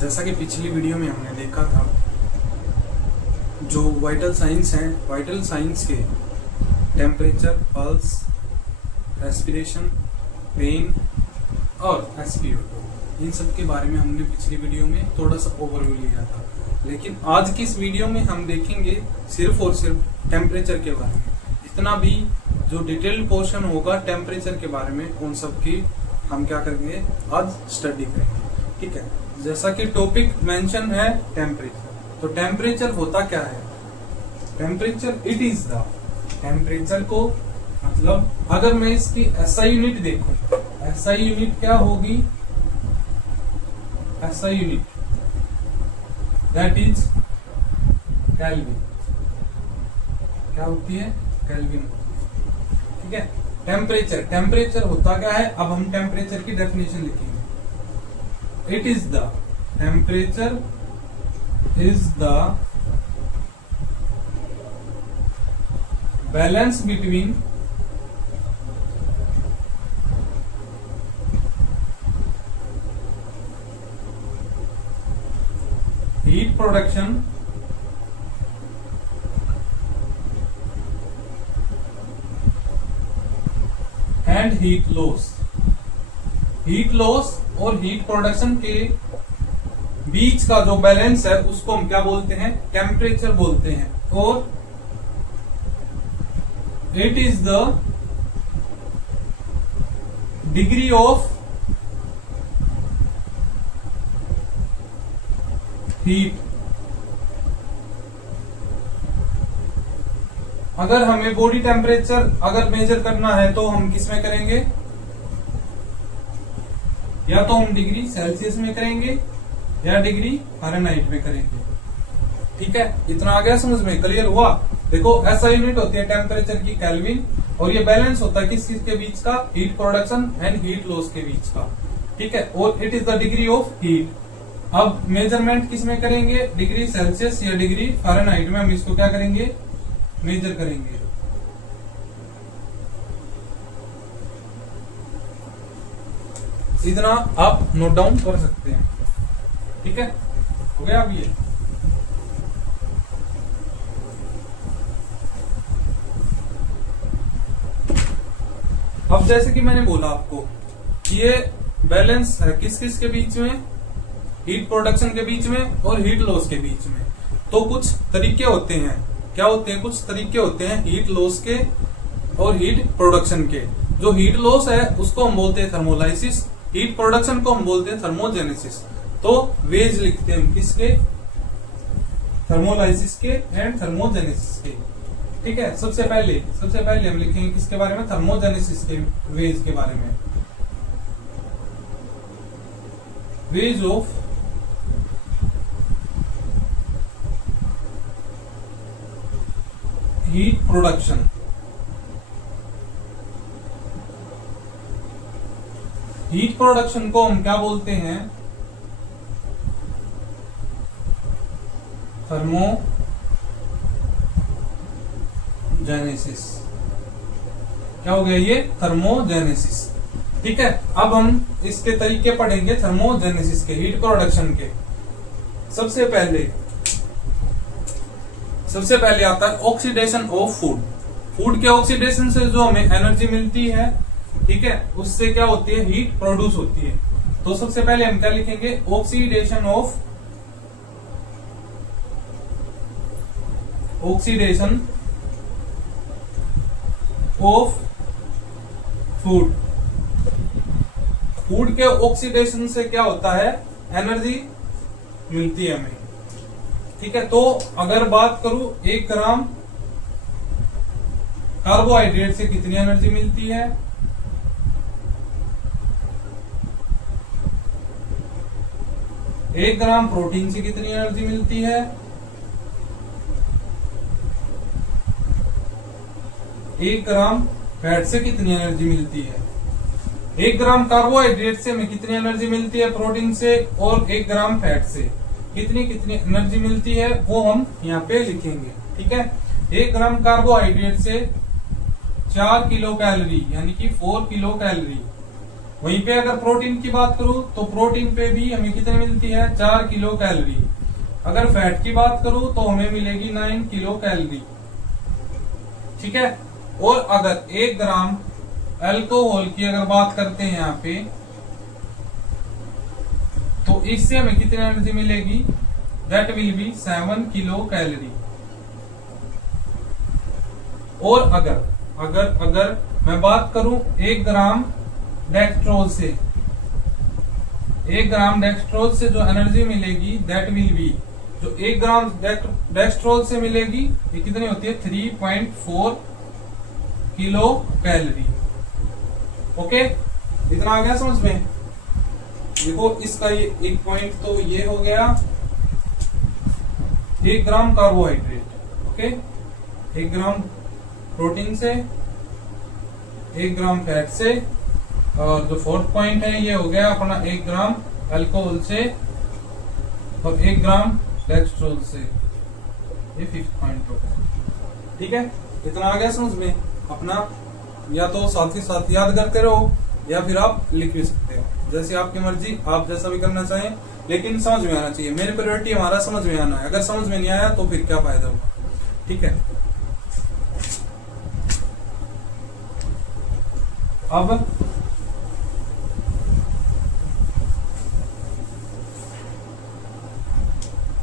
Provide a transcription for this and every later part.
जैसा कि पिछली वीडियो में हमने देखा था, जो वाइटल साइंस हैं, वाइटल साइंस के टेम्परेचर, पल्स, रेस्पिरेशन, पेन और SpO2, इन सब के बारे में हमने पिछली वीडियो में थोड़ा सा ओवरव्यू लिया था। लेकिन आज की इस वीडियो में हम देखेंगे सिर्फ और सिर्फ टेम्परेचर के बारे में। इतना भी जो डिटेल्ड पोर्शन होगा टेम्परेचर के बारे में, उन सब की हम क्या करेंगे, आज स्टडी करेंगे। ठीक है, जैसा कि टॉपिक मेंशन है टेम्परेचर, तो टेम्परेचर होता क्या है? Temperature it is the, temperature को मतलब अगर मैं इसकी SI यूनिट देखूं, SI यूनिट क्या होगी? SI unit that is kelvin. क्या होती है? केल्विन होती है। ठीक है, टेम्परेचर, टेम्परेचर होता क्या है? अब हम टेम्परेचर की डेफिनेशन लिखेंगे। It is the, temperature is the balance between heat production and heat loss। heat loss और heat production के बीच का जो बैलेंस है उसको हम क्या बोलते हैं? टेम्परेचर बोलते हैं। और it is the degree of heat. अगर हमें बॉडी टेम्परेचर अगर मेजर करना है तो हम किस में करेंगे? या तो हम डिग्री सेल्सियस में करेंगे या डिग्री फ़ारेनहाइट में करेंगे। ठीक है, इतना आ गया समझ में? क्लियर हुआ? देखो, SI यूनिट होती है टेम्परेचर की केल्विन, और ये बैलेंस होता है किस के बीच का? Heat production and heat loss के बीच का। ठीक है, और it is the degree of heat. अब मेजरमेंट किस में करेंगे? डिग्री सेल्सियस या डिग्री फ़ारेनहाइट में हम इसको क्या करेंगे? मेजर करेंगे। इतना आप नोट डाउन कर सकते हैं। ठीक है, हो गया अब ये। अब जैसे कि मैंने बोला आपको, ये बैलेंस है किस किस के बीच में? हीट प्रोडक्शन के बीच में और हीट लॉस के बीच में। तो कुछ तरीके होते हैं। क्या होते हैं? कुछ तरीके होते हैं हीट लॉस के और हीट प्रोडक्शन के। जो हीट लॉस है उसको हम बोलते हैं थर्मोलाइसिस, हीट प्रोडक्शन को हम बोलते हैं थर्मोजेनेसिस। तो वेज लिखते हैं हम किसके? थर्मोलाइसिस के एंड थर्मोजेनेसिस के। ठीक है, सबसे पहले हम लिखेंगे किसके बारे में? थर्मोजेनेसिस के वेज के बारे में। Ways of heat production. Heat production को हम क्या बोलते हैं? थर्मोजेनेसिस। क्या हो गया ये? थर्मोजेनेसिस। ठीक है, अब हम इसके तरीके पढ़ेंगे थर्मोजेनेसिस के, हीट प्रोडक्शन के। सबसे पहले आता है ऑक्सीडेशन ऑफ फूड। फूड के ऑक्सीडेशन से जो हमें एनर्जी मिलती है, ठीक है, उससे क्या होती है? हीट प्रोड्यूस होती है। तो सबसे पहले हम क्या लिखेंगे? Oxidation of food. फूड के ऑक्सीडेशन से क्या होता है? एनर्जी मिलती है हमें। ठीक है, तो अगर बात करूं 1 ग्राम कार्बोहाइड्रेट से कितनी एनर्जी मिलती है? 1 ग्राम प्रोटीन से कितनी एनर्जी मिलती है? 1 ग्राम फैट से कितनी एनर्जी मिलती है? 1 ग्राम कार्बोहाइड्रेट से हमें कितनी एनर्जी मिलती है प्रोटीन से, और 1 ग्राम फैट से कितनी एनर्जी मिलती है वो हम यहाँ पे लिखेंगे। ठीक है, 1 ग्राम कार्बोहाइड्रेट से 4 किलो कैलोरी यानी कि 4 किलो कैलोरी, वहीं पे अगर प्रोटीन की बात करूं तो प्रोटीन पे भी हमें कितनी मिलती है 4 किलो कैलोरी। अगर फैट की बात करूं तो हमें मिलेगी 9 किलो कैलोरी। ठीक है। और अगर 1 ग्राम अल्कोहल की अगर बात करते हैं यहाँ पे, तो इससे हमें कितनी एनर्जी मिलेगी, that will be 7 kilo calorie. और अगर मैं बात करूं 1 ग्राम डेक्सट्रोज से, 1 ग्राम डेक्सट्रोज से जो एनर्जी मिलेगी दैट विल बी, जो 1 ग्राम डेक्सट्रोज से मिलेगी ये कितनी होती है 3.4 किलो कैलोरी। ओके, इतना आ गया समझ में। देखो इसका ये एक पॉइंट तो ये हो गया 1 ग्राम कार्बोहाइड्रेट। ओके, 1 ग्राम प्रोटीन से, 1 ग्राम फैट से, और जो 4th पॉइंट है ये हो गया अपना 1 ग्राम अल्कोहल से और 1 ग्राम डेक्सट्रोज से, ये 5th पॉइंट हो गया। ठीक है, इतना आ गया समझ में अपना। या तो साथ ही साथ याद करते रहो या फिर आप लिख भी सकते हो, जैसे आपकी मर्जी, आप जैसा भी करना चाहें, लेकिन समझ में आना चाहिए। मेरी प्रायोरिटी हमारा समझ में आना है। अगर समझ में नहीं आया तो फिर क्या फायदा होगा। ठीक है, अब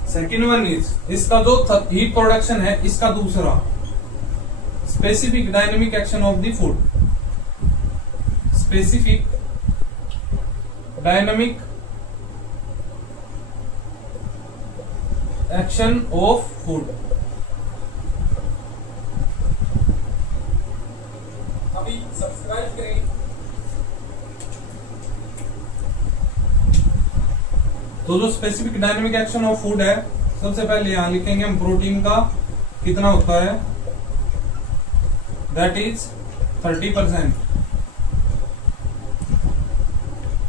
सेकेंड वन इज, इसका जो हीट प्रोडक्शन है इसका दूसरा, specific dynamic action of the food. Specific dynamic action of food. अभी सब्सक्राइब करें। तो जो specific dynamic action of food है, सबसे पहले यहां लिखेंगे हम प्रोटीन का कितना होता है, दैट इज 30%,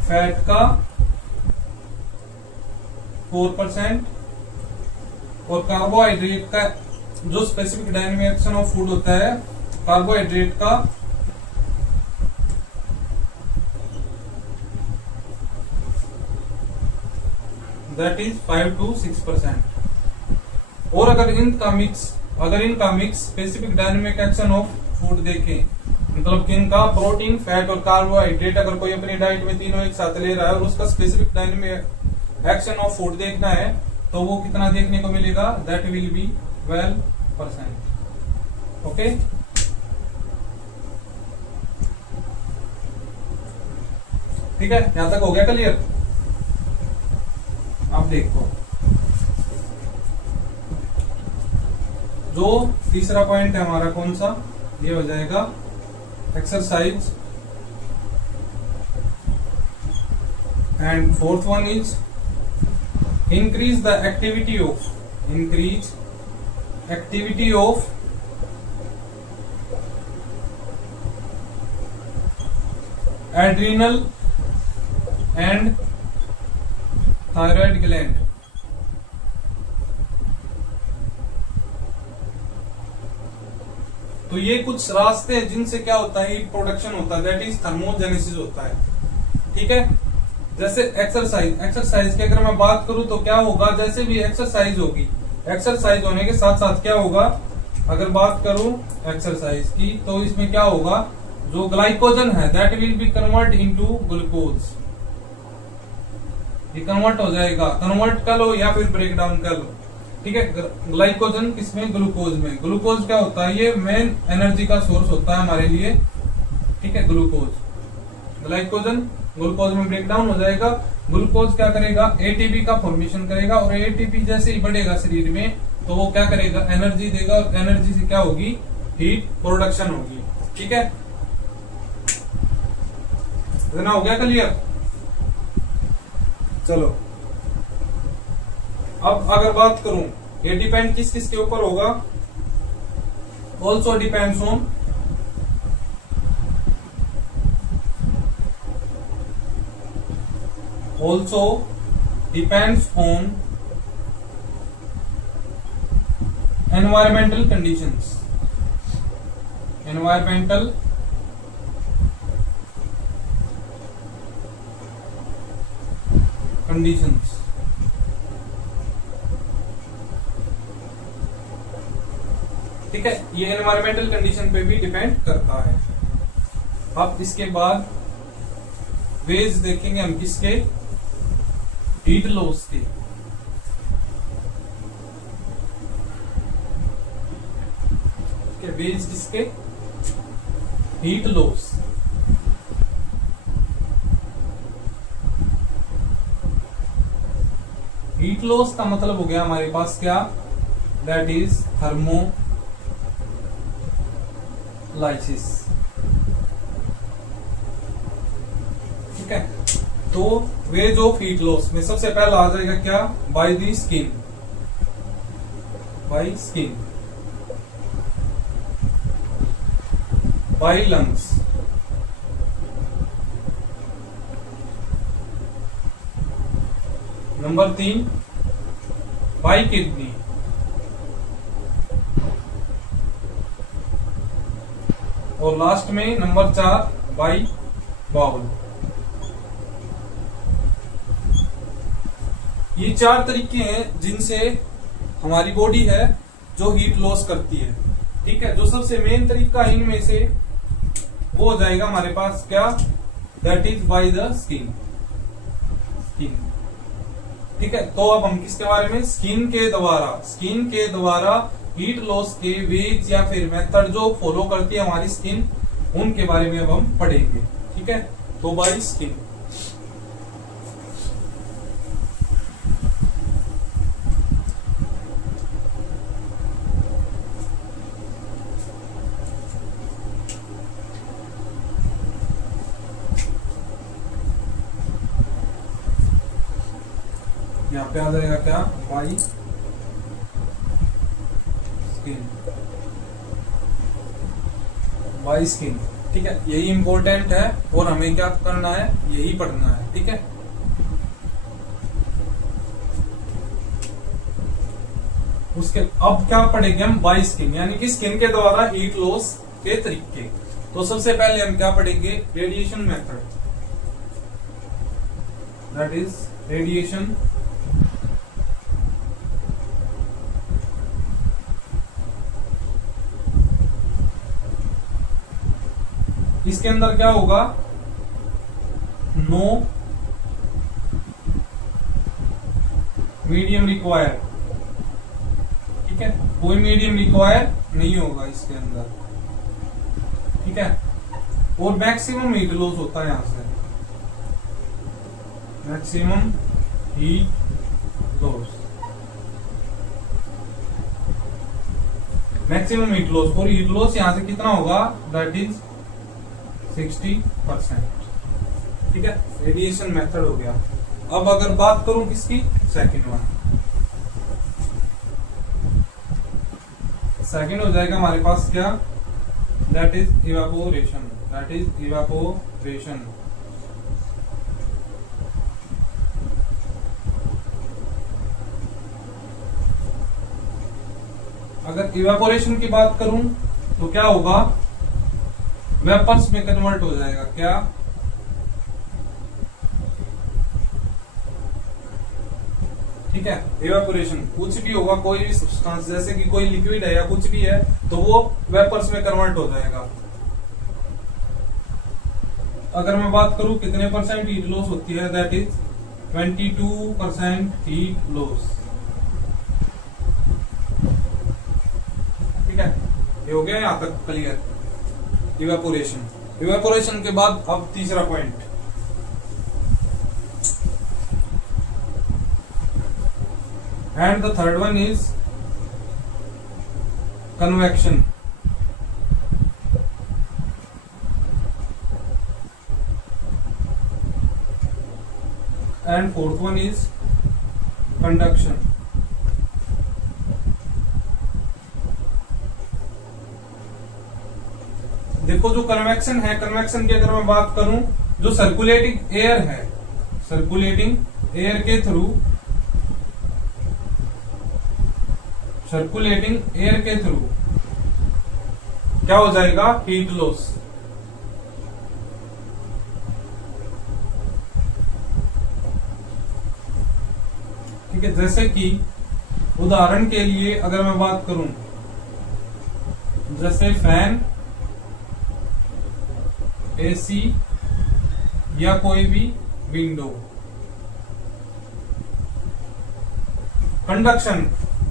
फैट का 4% और कार्बोहाइड्रेट का, जो specific dynamic action of food होता है कार्बोहाइड्रेट का 5 to 6%। और अगर इनका mix specific dynamic action of food देखें, मतलब कि इनका प्रोटीन, फैट और कार्बोहाइड्रेट अगर कोई अपनी डाइट में तीनों एक साथ ले रहा है और उसका specific dynamic action of food देखना है, तो वो कितना देखने को मिलेगा, दैट विल बी 12%। ओके, ठीक है, यहां तक हो गया क्लियर। अब देखो जो तीसरा पॉइंट है हमारा कौन सा, ये हो जाएगा exercise, and 4th one is increase the activity of adrenal and thyroid gland। तो ये कुछ रास्ते हैं जिनसे क्या होता है, हीट प्रोडक्शन होता है, दैट इज थर्मोजेनेसिस होता है। ठीक है, जैसे एक्सरसाइज की अगर मैं बात करूं तो क्या होगा, जैसे भी एक्सरसाइज होगी, एक्सरसाइज होने के साथ साथ क्या होगा, अगर बात करूं एक्सरसाइज की तो इसमें क्या होगा, जो ग्लाइकोजन है that will be convert into glucose. ये कन्वर्ट हो जाएगा, कन्वर्ट कर लो या फिर ब्रेक डाउन कर लो। ठीक है, ग्लाइकोजन किसमें, ग्लूकोज में। ग्लूकोज क्या होता है, ये मेन एनर्जी का सोर्स होता है हमारे लिए। ठीक है, ग्लूकोज, ग्लाइकोजन ग्लूकोज में ब्रेक डाउन हो जाएगा। ग्लूकोज क्या करेगा, एटीपी का फॉर्मेशन करेगा, और एटीपी जैसे ही बढ़ेगा शरीर में तो वो क्या करेगा, एनर्जी देगा, और एनर्जी से क्या होगी, हीट प्रोडक्शन होगी। ठीक है, इतना हो गया क्लियर। चलो अब अगर बात करूं, ये डिपेंड किस किस के ऊपर होगा, also depends on environmental conditions। environmental conditions. ठीक है, ये एनवायरमेंटल कंडीशन पे भी डिपेंड करता है। अब इसके बाद वेज देखेंगे हम किसके, हीट लॉस के। वेज किसके, हीट लॉस। हीट लॉस का मतलब हो गया हमारे पास क्या, दैट इज थर्मोलाइसिस। ठीक है, तो वेज ऑफ हीट लॉस में सबसे पहला आ जाएगा क्या, by the skin, by skin, by lungs, number 3 bye kidney, और लास्ट में नंबर 4 बाय बाउल। ये 4 तरीके हैं जिनसे हमारी बॉडी है जो हीट लॉस करती है। ठीक है, जो सबसे मेन तरीका इनमें से वो हो जाएगा हमारे पास क्या, that is by the skin. Skin, ठीक है, तो अब हम किसके बारे में, स्किन के द्वारा हीट लॉस के वेज या फिर मेथड जो फॉलो करती है हमारी स्किन, उनके बारे में अब हम पढ़ेंगे। ठीक है, तो बाय स्किन। यहाँ पे आ जाएगा क्या, बाय स्किन, बाय स्किन। ठीक है, यही इंपॉर्टेंट है और हमें क्या करना है, यही पढ़ना है। ठीक है, उसके अब क्या पढ़ेंगे हम, बाय स्किन, यानी कि स्किन के द्वारा हीट लॉस के तरीके। तो सबसे पहले हम क्या पढ़ेंगे, radiation method, that is radiation. इसके अंदर क्या होगा, नो मीडियम रिक्वायर। ठीक है, कोई मीडियम रिक्वायर नहीं होगा इसके अंदर। ठीक है, और मैक्सिमम हीट लॉस होता है यहां से, maximum heat loss, maximum heat loss. और हीट लॉस यहां से कितना होगा, दैट इज 60%। ठीक है, रेडिएशन मेथड हो गया। अब अगर बात करूं किसकी, सेकंड वन, सेकंड हो जाएगा हमारे पास क्या, that is evaporation, that is evaporation. अगर इवापोरेशन की बात करूं तो क्या होगा, वेपर्स में कन्वर्ट हो जाएगा क्या, ठीक है। इवेपोरेशन कुछ भी होगा, कोई भी सब्सटेंस जैसे कि कोई लिक्विड है या कुछ भी है तो वो वेपर्स में कन्वर्ट हो जाएगा। अगर मैं बात करूं कितने परसेंट हीट लॉस होती है, दैट इज 22% हीट लॉस। ठीक है, ये हो गया यहां तक क्लियर, इवेपोरेशन। इवेपोरेशन के बाद अब तीसरा point, and the third one is convection, and fourth one is conduction। देखो जो कन्वेक्शन है, कन्वेक्शन की अगर मैं बात करूं, जो सर्कुलेटिंग एयर है, सर्कुलेटिंग एयर के थ्रू, सर्कुलेटिंग एयर के थ्रू क्या हो जाएगा, हीट लॉस। ठीक है, जैसे कि उदाहरण के लिए अगर मैं बात करूं, जैसे फैन, एसी या कोई भी window. Conduction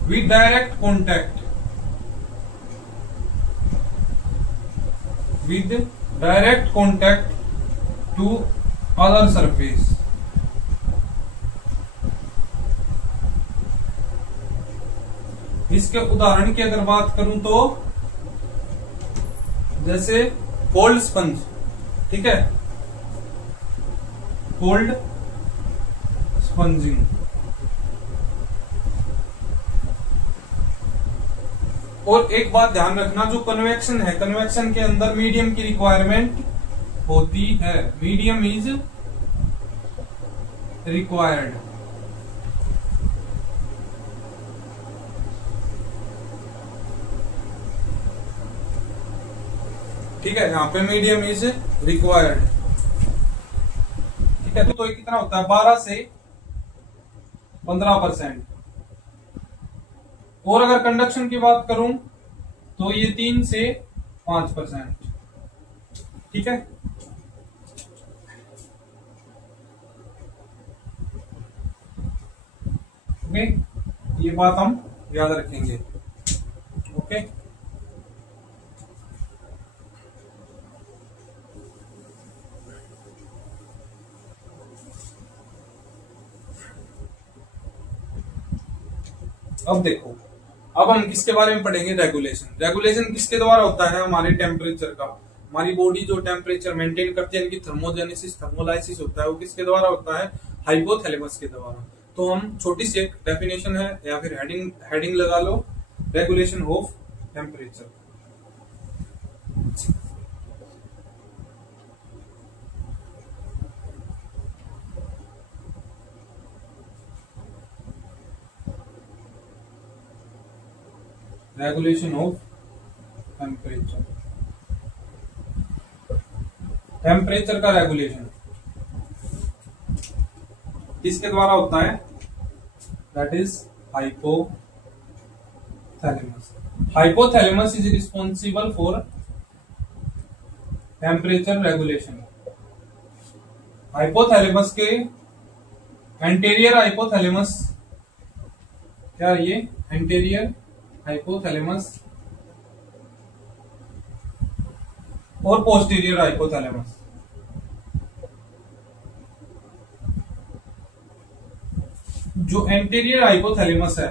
with direct contact, with direct contact to other surface। इसके उदाहरण की अगर बात करूं तो जैसे कोल्ड स्पंज, ठीक है, कोल्ड स्पंजिंग। और एक बात ध्यान रखना, जो कन्वेक्शन है, कन्वेक्शन के अंदर मीडियम की रिक्वायरमेंट होती है, मीडियम इज रिक्वायर्ड। ठीक है, यहां पे मीडियम इज रिक्वायर्ड। ठीक है, तो ये कितना होता है, 12 से 15%। और अगर कंडक्शन की बात करूं तो ये 3 से 5%। ठीक है, ओके, ये बात हम याद रखेंगे। ओके, अब देखो, अब हम किसके बारे में पढ़ेंगे, रेगुलेशन। रेगुलेशन किसके द्वारा होता है, हमारे टेम्परेचर का। हमारी बॉडी जो टेम्परेचर मेंटेन करती है, इनकी थर्मोजेनेसिस, थर्मोलाइसिस होता है, वो किसके द्वारा होता है, हाइपोथैलेमस के द्वारा। तो हम छोटी सी एक डेफिनेशन है या फिर हेडिंग लगा लो, regulation of temperature. Regulation of temperature, temperature का रेगुलेशन किसके द्वारा होता है, that is hypothalamus. Hypothalamus is responsible for temperature regulation. Hypothalamus के एंटीरियर हाइपोथैलेमस, क्या ये एंटीरियर हाइपोथैलेमस और पोस्टीरियर हाइपोथैलेमस। जो एंटीरियर हाइपोथैलेमस है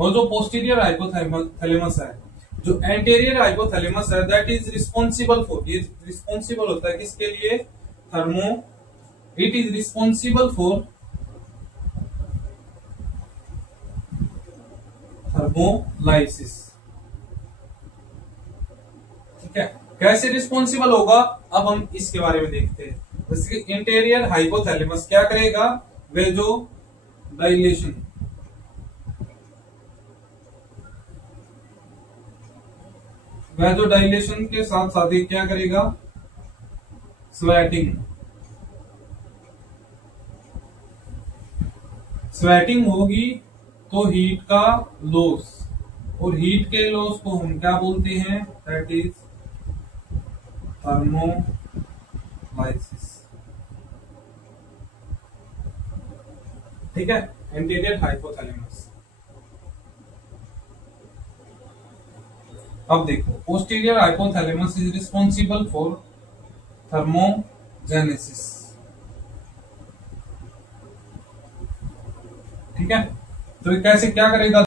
और जो पोस्टीरियर हाइपोथैलेमस है, जो एंटीरियर हाइपोथैलेमस है दैट इज रिस्पॉन्सिबल फॉर, ये रिस्पॉन्सिबल होता है किसके लिए, it is responsible for thermolysis. ठीक है, कैसे रिस्पॉन्सिबल होगा, अब हम इसके बारे में देखते हैं। जैसे कि इंटीरियर हाइपोथैलेमस क्या करेगा, वे जो डाइलेशन, वह जो डाइलेशन के साथ साथ ही क्या करेगा, स्वेटिंग। स्वेटिंग होगी तो हीट का लॉस, और हीट के लॉस को हम क्या बोलते हैं, दैट इज थर्मोलाइसिस। ठीक है, एंटीरियर हाइपोथैलेमस। अब देखो, posterior hypothalamus is responsible for thermogenesis. ठीक है, तो ये कैसे क्या करेगा,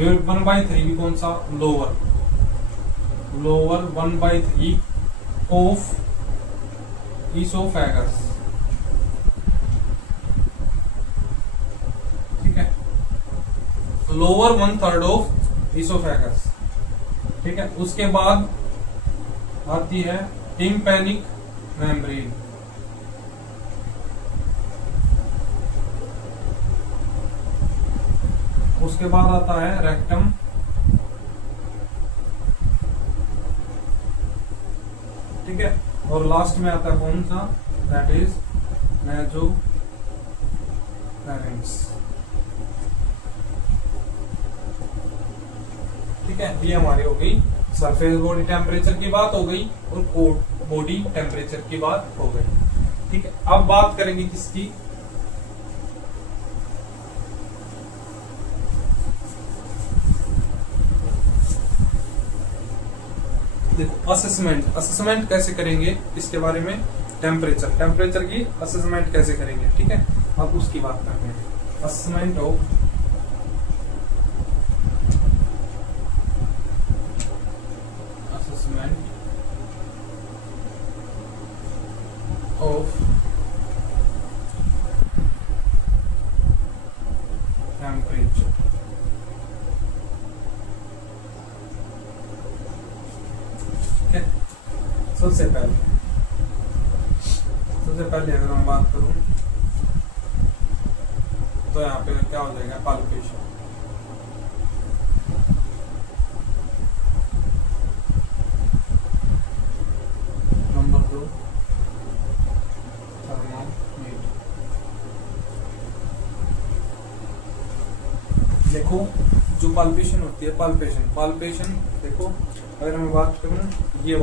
फिर 1/3 भी कौन सा, लोअर 1/3 ऑफ इसोफेगस, ठीक है, लोअर 1/3 ऑफ इसोफेगस, ठीक है। उसके बाद आती है टिम्पैनिक मेम्ब्रेन, उसके बाद आता है रेक्टम, ठीक है, और लास्ट में आता है कौन सा, दैट इज नासोफैरिंक्स, ठीक है। ये हमारी हो गई सरफेस बॉडी टेम्परेचर की बात हो गई और कोर बॉडी टेम्परेचर की बात हो गई, ठीक है। अब बात करेंगे किसकी, देखो असेसमेंट कैसे करेंगे इसके बारे में, टेम्परेचर की असेसमेंट कैसे करेंगे, ठीक है। अब उसकी बात करते हैं, असेसमेंट ऑफ टेम्परेचर, सबसे पहले अगर मैं बात करूं तो यहाँ पे क्या हो जाएगा, पाल्पेशन, नंबर 2 थर्मामीटर। देखो जो पाल्पेशन होती है, पाल्पेशन देखो, अगर मैं बात करूं ये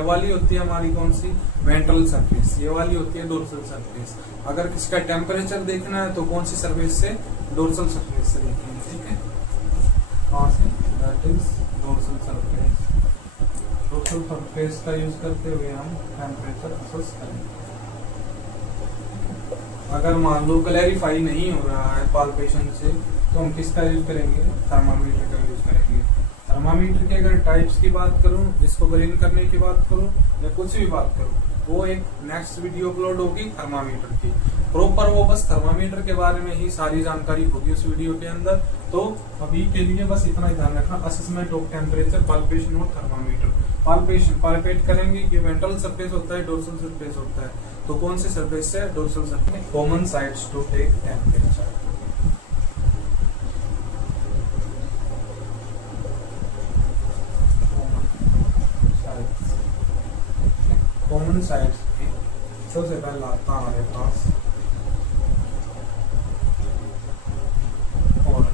वाली होती है हमारी कौन सी, वेंट्रल सरफेस, ये वाली होती है डोर्सल सरफेस। अगर किसका टेम्परेचर देखना है तो कौन सी सरफेस से, डोर्सल सरफेस से देखेंगे, ठीक है। कहां से, that is dorsal surface. Dorsal surface का यूज करते हुए हम टेम्परेचर असेस करेंगे। अगर मान लो क्लैरिफाई नहीं हो रहा है पाल्पेशन से तो हम किसका यूज करेंगे, थर्मामीटर का यूज करेंगे। थर्मामीटर के अगर टाइप्स की बात करूं, इसको ग्रीन करने की बात करूं या कुछ भी बात करूं, वो एक नेक्स्ट वीडियो अपलोड होगी थर्मामीटर की, प्रॉपर वो बस थर्मामीटर के बारे में ही सारी जानकारी होगी उस वीडियो के अंदर। तो अभी के लिए बस इतना ही ध्यान रखना, असेसमेंट ऑफ टेम्परेचर, पाल्पेशन और थर्मामीटर। पाल्पेट करेंगे कि वेंट्रल सरफेस होता है, डोर्सल सरफेस होता है, तो कौन सी सरफेस से, dorsal surface. Common sites to take temperature, common sites में सबसे पहला आता हमारे पास ओरल।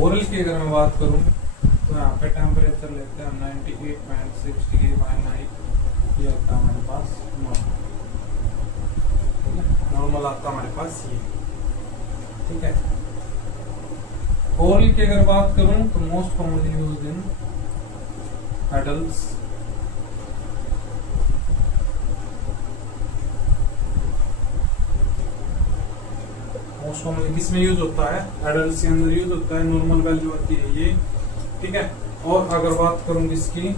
ओरल की अगर मैं बात करूं तो यहाँ पे टेम्परेचर लेते हैं 98.6 डिग्री फारेनहाइट, ये आता है हमारे पास नॉर्मल आता है हमारे पास ये, ठीक है। ओरल की अगर बात करूं तो most commonly used in adults, most commonly किसमें यूज होता है, एडल्ट्स के अंदर यूज होता है, नॉर्मल वैल्यू आती है ये, ठीक है। और अगर बात करूं इसकी,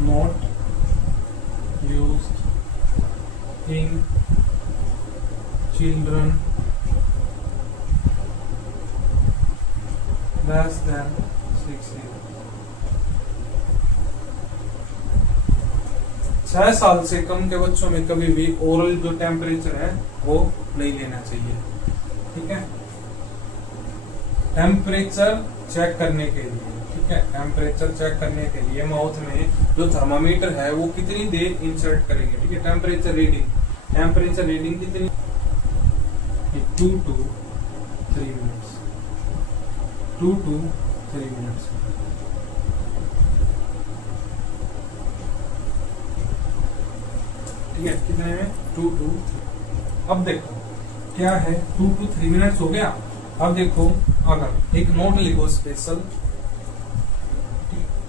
not used in children less than 6 years, 6 साल से कम के बच्चों में कभी भी ओरल जो टेम्परेचर है वो नहीं लेना चाहिए, ठीक है। टेम्परेचर चेक करने के लिए, ठीक है, टेम्परेचर चेक करने के लिए माउथ में जो थर्मामीटर है वो कितनी देर इंसर्ट करेंगे, ठीक है। टेम्परेचर रीडिंग कितनी, 2 to 3 मिनट्स, 2 to 3 मिनट्स, ठीक है। कितने में, 2 to, अब देखो क्या है, 2 to 3 मिनट्स हो गया। अब देखो अगर एक नोट लिखो स्पेशल,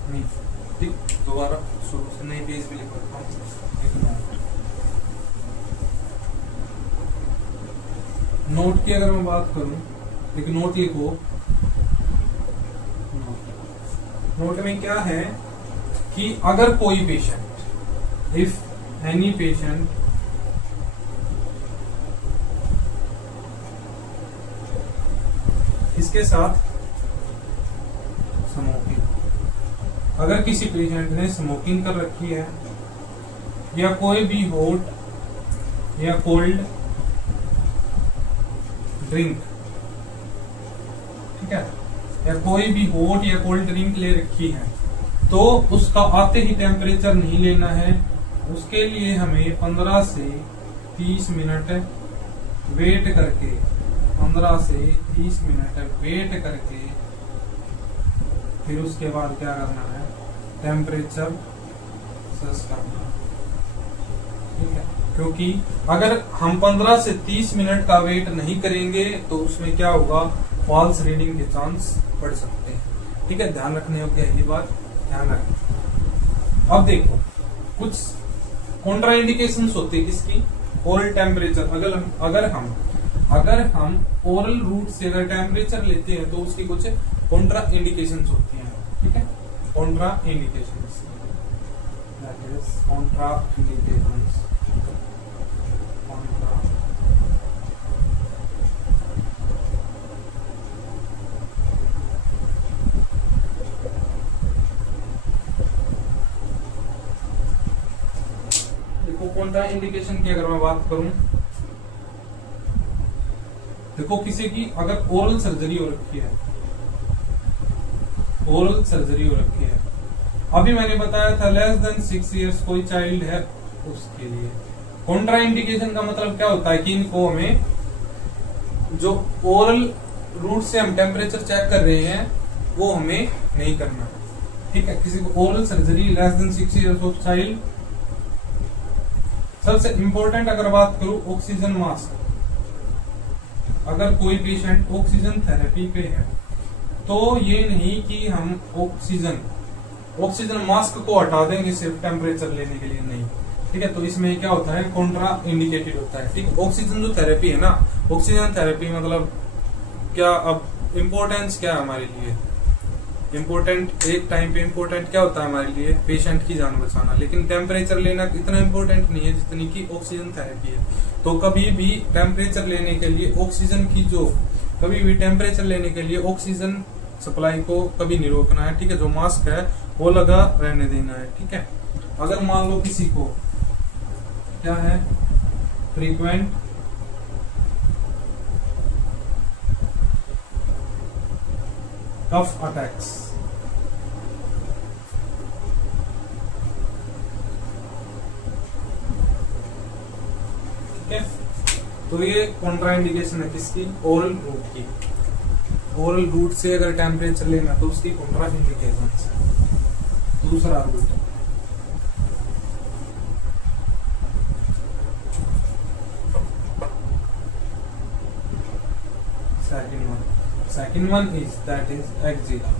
नहीं ठीक, दोबारा शुरू से नई पेज भी लिख रखा हूँ। एक नोट की अगर मैं बात करूं, एक नोट लिखो। नोट में क्या है कि अगर कोई पेशेंट, इफ एनी पेशेंट इसके साथ स्मोकिंग, अगर किसी पेशेंट ने स्मोकिंग कर रखी है या कोई भी हॉट या कोल्ड ड्रिंक, ठीक है, या कोई भी हॉट या कोल्ड ड्रिंक ले रखी है, तो उसका आते ही टेम्परेचर नहीं लेना है। उसके लिए हमें 15 से 30 मिनट वेट करके, 15 से 30 मिनट वेट करके फिर उसके बाद क्या करना है, टेम्परेचर सेट करना, ठीक है। क्योंकि अगर हम 15 से 30 मिनट का वेट नहीं करेंगे तो उसमें क्या होगा, फॉल्स रीडिंग के चांस बढ़ सकते हैं, ठीक है। ध्यान रखने योग्य है ये बात, ध्यान रखें। अब देखो कुछ कॉन्ट्रा इंडिकेशंस होते हैं किसकी, ओरल टेम्परेचर। अगर हम ओरल रूट से अगर टेम्परेचर लेते हैं तो उसकी कुछ कॉन्ट्रा इंडिकेशंस होती हैं, ठीक है। Contra indications, that is Contra indications, Contra indication की अगर मैं बात करूं, देखो किसी की अगर ओरल सर्जरी हो रखी है, ओरल सर्जरी हो रखी है, अभी मैंने बताया था लेस देन 6 इयर्स कोई चाइल्ड है उसके लिए कॉन्ट्रा इंडिकेशन का मतलब क्या होता है कि इनको हमें जो ओरल रूट से हम टेम्परेचर चेक कर रहे हैं वो हमें नहीं करना, ठीक है। किसी को oral surgery less than 6 years of child. सबसे इंपॉर्टेंट अगर बात करूं ऑक्सीजन मास्क, अगर कोई पेशेंट ऑक्सीजन थेरेपी पे है तो ये नहीं कि हम ऑक्सीजन मास्क को हटा देंगे सिर्फ टेम्परेचर लेने के लिए, नहीं, ठीक है। तो इसमें क्या होता है, कॉन्ट्रा इंडिकेटेड होता है, ठीक है। ऑक्सीजन जो थेरेपी है ना, ऑक्सीजन थेरेपी मतलब क्या, अब इम्पोर्टेंस क्या है हमारे लिए, इम्पोर्टेंट एक टाइम पे इम्पोर्टेंट क्या होता है हमारे लिए, पेशेंट की जान बचाना, लेकिन टेम्परेचर लेना इतना इम्पोर्टेंट नहीं है जितनी की ऑक्सीजन थेरेपी है। तो कभी भी टेम्परेचर लेने के लिए ऑक्सीजन की जो, कभी भी टेम्परेचर लेने के लिए ऑक्सीजन सप्लाई को कभी नहीं रोकना है, ठीक है। जो मास्क है वो लगा रहने देना है, ठीक है। अगर मान लो किसी को क्या है, फ्रीक्वेंट कफ अटैक्स, ठीक है, तो ये कॉन्ट्रा इंडिकेशन है किसकी, ओरल रूट की। ओरल रूट से अगर टेम्परेचर लेना तो उसकी कॉन्ट्रा इंडिकेशन है। दूसरा route second one is that is axilla,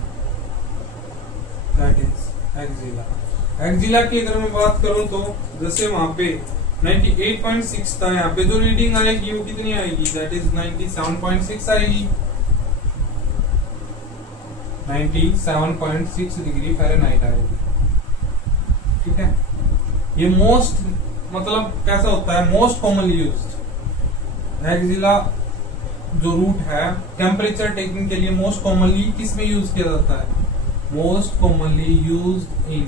axilla की अगर मैं बात करूं तो जैसे वहां पे 98.6 था, यहाँ पे जो रीडिंग आएगी वो कितनी आएगी, दैट इज 97.6 आएगी, 97.6 डिग्री फ़ारेनहाइट आएगी, ठीक है। ये मोस्ट मतलब कैसा होता है, मोस्ट कॉमनली यूज्ड एक्जिला जो रूट है टेम्परेचर टेकिंग के लिए मोस्ट कॉमनली किस में यूज किया जाता है, मोस्ट कॉमनली यूज्ड इन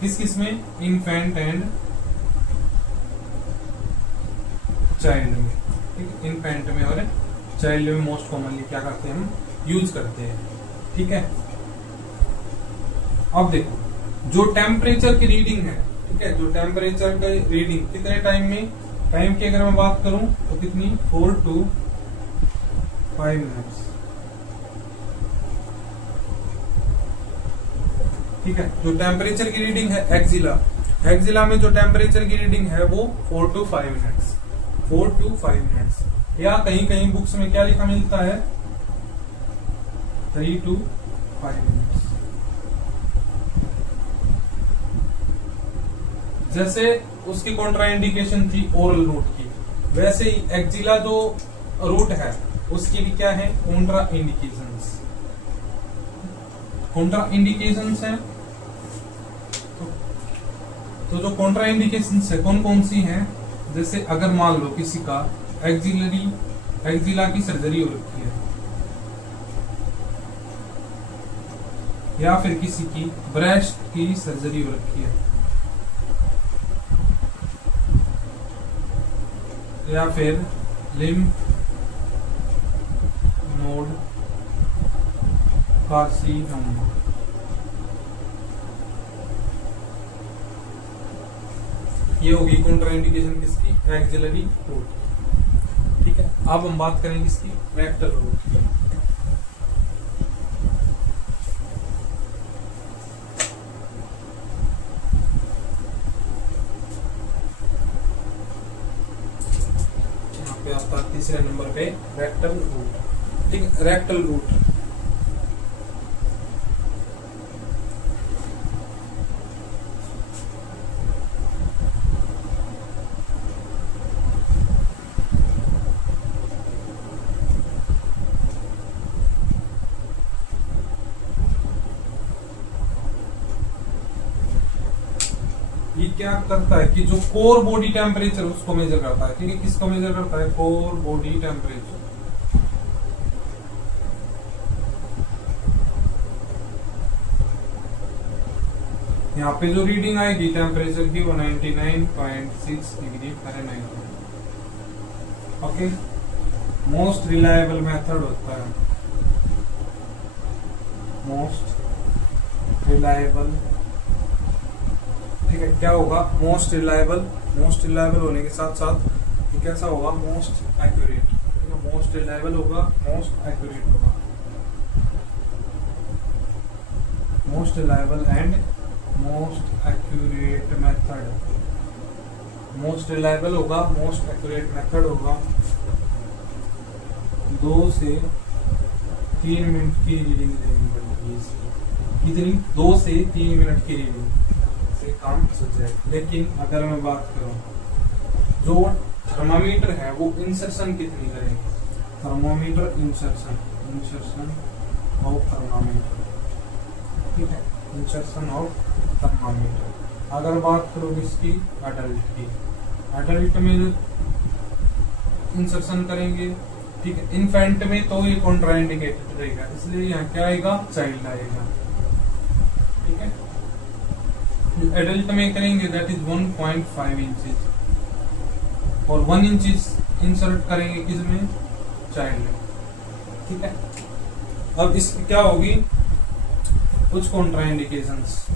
किस में, इन्फेंट एंड चाइल्ड में, ठीक, इन्फेंट में और चाइल्ड में मोस्ट कॉमनली क्या करते हैं, हम यूज करते हैं, ठीक है। अब देखो जो टेम्परेचर की रीडिंग है, ठीक है, जो टेम्परेचर का रीडिंग कितने टाइम में, टाइम की अगर मैं बात करूं तो कितनी, 4 to 5 मिनट्स, ठीक है। जो टेम्परेचर की रीडिंग है एक्जिला में जो टेम्परेचर की रीडिंग है वो 4 to 5 मिनट्स, 4 to 5 मिनट्स, या कहीं कहीं बुक्स में क्या लिखा मिलता है, 3 to 5 मिनट्स, जैसे उसकी कॉन्ट्राइंडिकेशन थी ओरल रूट की, वैसे ही एक्जिला जो रूट है उसकी भी क्या है, कॉन्ट्रा इंडिकेशंस। कॉन्ट्रा इंडिकेशंस है तो जो कॉन्ट्रा इंडिकेशंस है कौन कौन सी हैं, जैसे अगर मान लो किसी का एक्जिला की सर्जरी हो रखी है, या फिर किसी की ब्रेस्ट की सर्जरी हो रखी है, या फिर लिम्फ नोड कार्सिनोमा, ये होगी कॉन्ट्राइंडिकेशन किसकी, एक्सिलरी रूट। ठीक है, अब हम बात करेंगे इसकी रेक्टल रूट की। यहाँ पे आता है तीसरे नंबर पे रेक्टल रूट। ठीक है, रेक्टल रूट ये क्या करता है कि जो कोर बॉडी टेम्परेचर उसको मेजर करता है। ठीक है, किसको मेजर करता है, कोर बॉडी टेम्परेचर। यहाँ पे जो रीडिंग आएगी टेम्परेचर की वो 99.6 degree Fahrenheit. Okay, most reliable method होता है, मोस्ट रिलायबल। ठीक है, क्या होगा, मोस्ट रिलायबल होने के साथ साथ ये कैसा होगा, मोस्ट एक्यूरेट। ठीक है, मोस्ट रिलायबल होगा, मोस्ट एक्यूरेट होगा, most reliable and most accurate method. Most reliable होगा, मोस्ट एक्यूरेट मेथड होगा। 2 से 3 मिनट की रीडिंग देनी पड़ेगी। कितनी, 2 से 3 मिनट की रीडिंग से काम चल जाए। लेकिन अगर मैं बात करूं, जो थर्मामीटर है वो इंसर्शन कितनी करेंगे, थर्मोमीटर इंसर्शन ऑफ थर्मामीटर। ठीक है, इंसर्शन ऑफ थर्मामीटर। अगर बात करो इसकी अडल्ट की, अडल्ट में जो इंसर्शन करेंगे, ठीक है, इन्फेंट में तो ये कॉन्ट्राइंडिकेटेड रहेगा, इसलिए यहाँ क्या आएगा, चाइल्ड आएगा। ठीक है, एडल्ट में करेंगे दैट इज 1.5 इंचेस और 1 इंचेस इंसर्ट करेंगे किसमें, चाइल्ड में। ठीक है, अब इसकी क्या होगी, कुछ कॉन्ट्राइंडिकेशंस।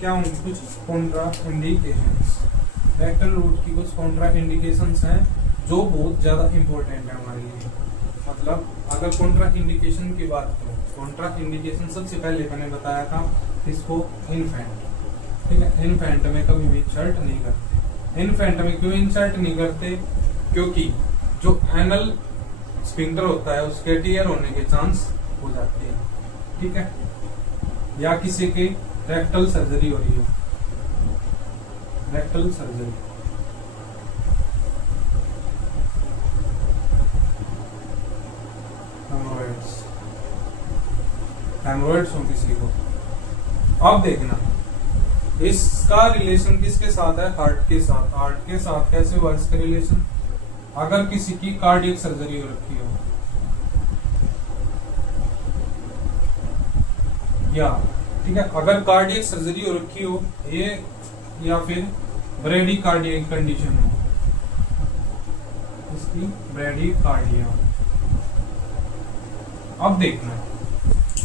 क्या होंगे, कुछ कॉन्ट्राइंडिकेशंस। रेक्टल रूट की कुछ कॉन्ट्राइंडिकेशंस हैं जो बहुत ज्यादा इंपॉर्टेंट है हमारे लिए। मतलब अगर कॉन्ट्राइंडिकेशन की बात करूं, कॉन्ट्राइंडिकेशन सबसे पहले मैंने बताया था इसको इन्फेंट। ठीक है, इन्फेंट में कभी भी इंसर्ट नहीं करते। इन्फेंट में क्यों इंसर्ट नहीं करते, क्योंकि जो एनल स्फिंक्टर होता है उसके टीयर होने के चांस हो जाते हैं। ठीक है, या किसी के रेक्टल सर्जरी हो रही है, रेक्टल सर्जरी, हेमोरॉइड्स हो किसी को। अब देखना इसका रिलेशन किसके साथ है, हार्ट के साथ। हार्ट के साथ कैसे हुआ इसका रिलेशन, अगर किसी की कार्डियक सर्जरी हो रखी हो या, ठीक है, अगर कार्डियक सर्जरी हो रखी हो ये, या फिर ब्रेडी कार्डियक कंडीशन हो, इसकी ब्रेडी कार्डिया। अब देखना,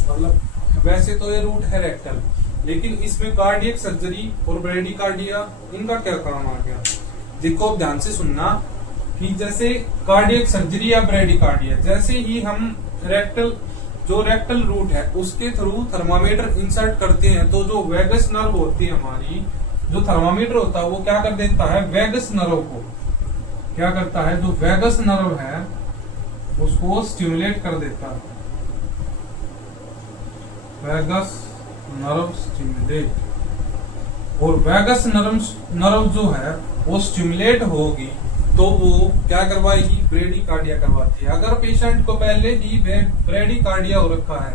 मतलब वैसे तो ये रूट है रेक्टल, लेकिन इसमें कार्डियक सर्जरी और ब्रेडी कार्डिया इनका क्या काम आ गया। देखो ध्यान से सुनना कि जैसे कार्डियक सर्जरी या ब्रेडी कार्डिया, जैसे ही हम रेक्टल, जो रेक्टल रूट है उसके थ्रू थर्मामीटर इंसर्ट करते हैं, तो जो वेगस नर्व होती है हमारी, जो थर्मामीटर होता है वो क्या कर देता है, वेगस नर्व को क्या करता है, जो वेगस नर्व है उसको स्टिमुलेट कर देता है। वेगस नर्व स्टिमुलेट, और वैगस नर्व जो है वो स्टिमुलेट होगी तो वो क्या करवाएगी, ब्रेडिकार्डिया करवाती है। अगर पेशेंट को पहले ही ब्रेडिकार्डिया हो रखा है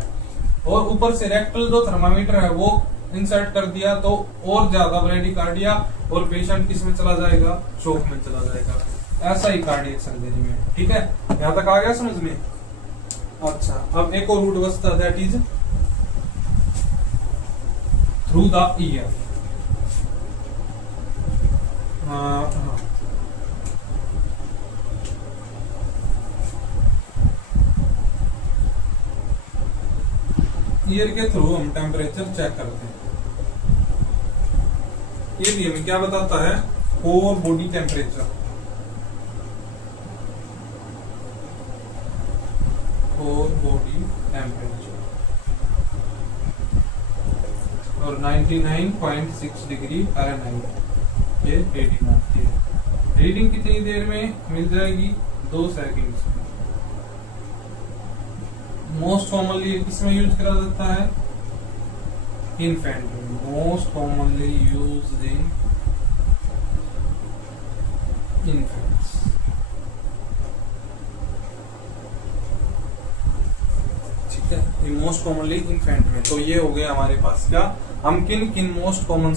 और ऊपर से रेक्टल जो थर्मामीटर है वो इंसर्ट कर दिया तो और ज्यादा ब्रेडिकार्डिया, और पेशेंट किस में चला जाएगा, शॉक में चला जाएगा। ऐसा ही कार्डियक सर्जरी में। ठीक है, यहां तक आ गया समझ में। अच्छा, अब एक और रूट बचता, that is through the year. Year के थ्रू हम टेम्परेचर चेक करते हैं। ये भी हमें क्या बताता है, core body temperature, core body temperature, और 99.6 डिग्री फ़ारेनहाइट ये रीडिंग आती है। रीडिंग कितनी देर में मिल जाएगी, 2 सेकंड्स में। मोस्ट कॉमनली किसमें यूज करा जाता है, इन्फेंट में। Most commonly used in infants. ठीक है, ये मोस्ट कॉमनली इन्फेंट में। तो ये हो गया हमारे पास क्या, हम किन किन मोस्ट कॉमन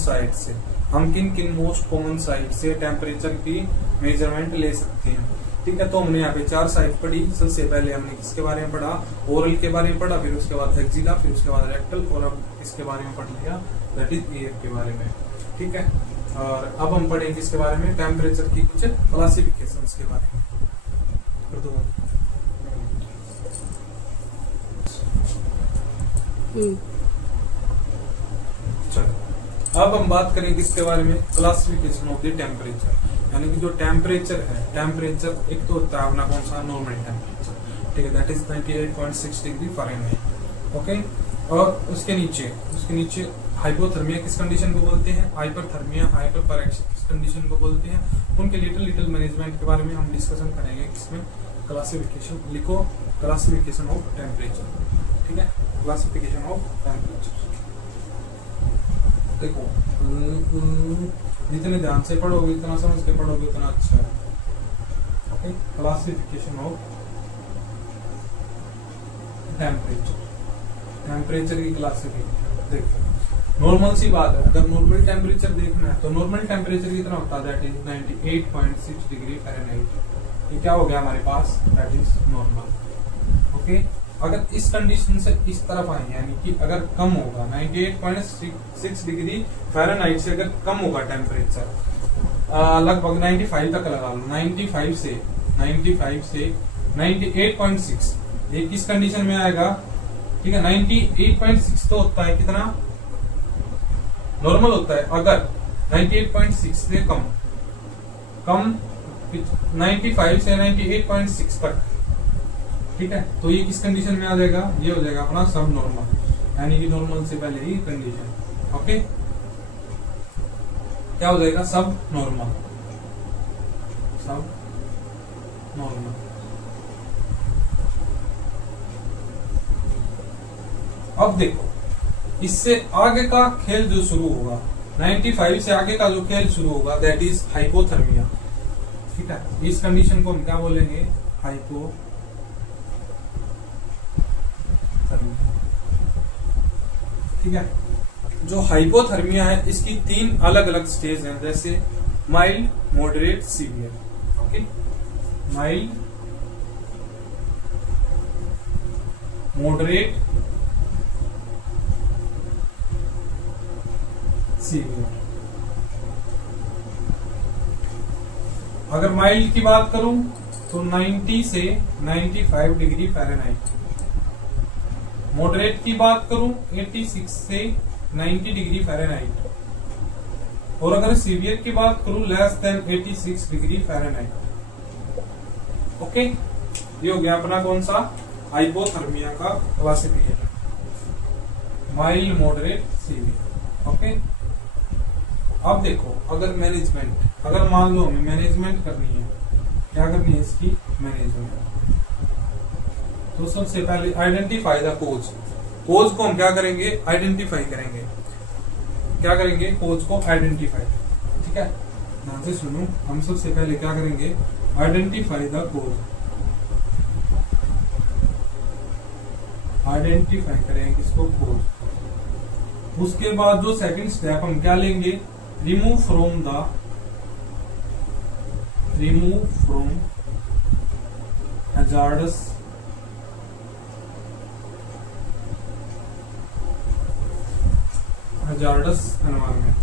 साइट से टेम्परेचर की मेजरमेंट ले सकते हैं। ठीक है, तो हमने यहाँ पे 4 साइट पढ़ी। सबसे पहले हमने किसके बारे में पढ़ा, ओरल के बारे में पढ़ा, फिर उसके बाद एक्जिला, फिर उसके बाद रेक्टल, और अब इसके बारे में पढ़ लिया, दैट इज ईयर के बारे में। ठीक है, और अब हम पढ़ेंगे इसके बारे में, टेम्परेचर की कुछ क्लासिफिकेशन के बारे में। कर दो। चलो, अब हम बात करेंगे इसके बारे में, क्लासिफिकेशन ऑफ द टेम्परेचर। यानी कि जो टेम्परेचर है, टेम्परेचर एक तो होता है अपना कौन सा, नॉर्मल टेम्परेचर। ठीक है, that is 98.6 degree Fahrenheit. Okay, और उसके नीचे हाइपोथर्मिया किस कंडीशन को बोलते हैं, हाइपरथर्मिया, हाइपरपैरेक्सिस किस कंडीशन को बोलते हैं। उनके लिटिल मैनेजमेंट के बारे में हम डिस्कशन करेंगे। इसमें क्लासिफिकेशन लिखो, क्लासिफिकेशन ऑफ टेम्परेचर। ठीक है, क्लासिफिकेशन ऑफ टेम्परेचर। देखो, जितने ध्यान से पढ़ोगे, इतना समझ के पढ़ोगे, उतना अच्छा है। ओके, क्लासिफिकेशन ऑफ टेम्परेचर की क्लासिफिकेशन। देखो, नॉर्मल सी बात है, अगर नॉर्मल टेम्परेचर देखना है तो नॉर्मल टेम्परेचर कितना होता है, दैट इज 98.6 डिग्री फ़ारेनहाइट। ये क्या हो गया हमारे पास, दैट इज नॉर्मल। ओके, अगर इस कंडीशन से इस तरफ आए, यानी कि अगर कम होगा 98.6 डिग्री फ़ारेनहाइट से अगर कम होगा टेम्परेचर, लगभग 95 तक लगा लो, 95 से 98.6, ये किस कंडीशन में आएगा। ठीक है, 98.6 तो होता है कितना, नॉर्मल होता है। अगर 98.6 से कम 95 से 98.6 तक, ठीक है, तो ये किस कंडीशन में आ जाएगा, ये हो जाएगा अपना सब नॉर्मल, यानी कि नॉर्मल से पहले ही कंडीशन। ओके, क्या हो जाएगा, सब नॉर्मल। अब देखो, इससे आगे का खेल जो शुरू होगा, 95 से आगे का जो खेल शुरू होगा, दैट इज हाइपोथर्मिया। ठीक है, इस कंडीशन को हम क्या बोलेंगे, हाइपोथर्मिया। ठीक है, जो हाइपोथर्मिया है इसकी 3 अलग अलग स्टेज हैं, जैसे mild, moderate, severe. Okay, mild, moderate, severe. अगर माइल्ड की बात करूं तो 90 से 95 डिग्री फ़ारेनहाइट। मॉडरेट की बात करूं 86 से 90 डिग्री फ़ारेनहाइट, और अगर सीवियर की बात करूं less than 86 degree Fahrenheit. Okay, ये हो गया अपना कौन सा, हाइपोथर्मिया का classification, mild, moderate, severe. Okay, अब देखो, अगर मैनेजमेंट, अगर मान लो हमें मैनेजमेंट करनी है, क्या करनी है इसकी मैनेजमेंट, तो सबसे पहले आइडेंटिफाई द कोज। कोज को हम क्या करेंगे, आइडेंटिफाई करेंगे। क्या करेंगे, कोज को आइडेंटिफाई। ठीक है, ध्यान से सुनो। हम सबसे पहले क्या करेंगे, आइडेंटिफाई द कोज। आइडेंटिफाई करेंगे किसको, कोज। उसके बाद जो सेकंड स्टेप हम क्या लेंगे, रिमूव फ्रॉम hazardous environment।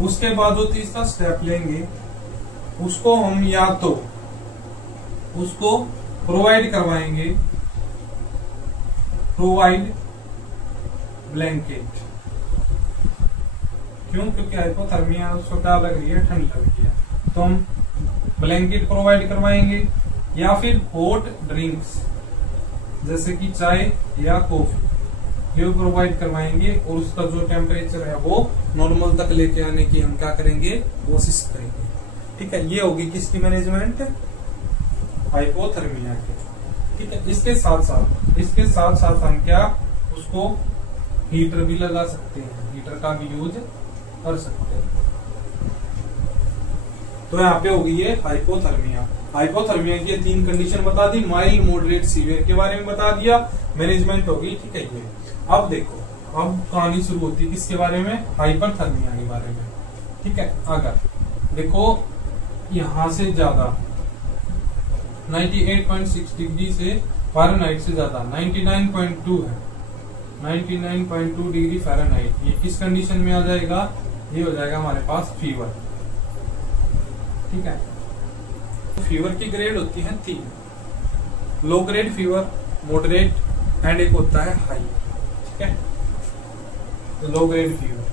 उसके बाद जो तीसरा स्टेप लेंगे, उसको हम या तो उसको प्रोवाइड करवाएंगे, प्रोवाइड ब्लैंकेट। क्यों, क्योंकि हाइपोथर्मिया उसको क्या लग रही है, ठंड लग रही है, तो हम ब्लैंकेट प्रोवाइड करवाएंगे। या फिर हॉट ड्रिंक्स जैसे कि चाय या कॉफी, ये प्रोवाइड करवाएंगे और उसका जो टेम्परेचर है वो नॉर्मल तक लेके आने की हम क्या करेंगे, कोशिश करेंगे। ठीक है, ये होगी किसकी मैनेजमेंट, हाइपोथर्मिया के। ठीक है, इसके साथ साथ हम क्या उसको हीटर भी लगा सकते हैं, हीटर का भी यूज कर सकते हैं। तो यहाँ पे होगी ये हाइपोथर्मिया। हाइपोथर्मिया की 3 कंडीशन बता दी, माइल्ड, मॉडरेट, सीवियर के बारे में बता दिया, मैनेजमेंट होगी। ठीक है, ये अब देखो, अब कहानी शुरू होती है किसके बारे में, हाइपरथर्मिया के बारे में। ठीक है, अगर देखो यहां से ज्यादा 98.6 डिग्री से फ़ारेनहाइट से ज्यादा 99.2 है, 99.2 डिग्री फ़ारेनहाइट, ये किस कंडीशन में आ जाएगा, ये हो जाएगा हमारे पास फीवर। ठीक है, फीवर की ग्रेड होती है 3, low grade fever, moderate and एक होता है हाई। ठीक है, low grade fever,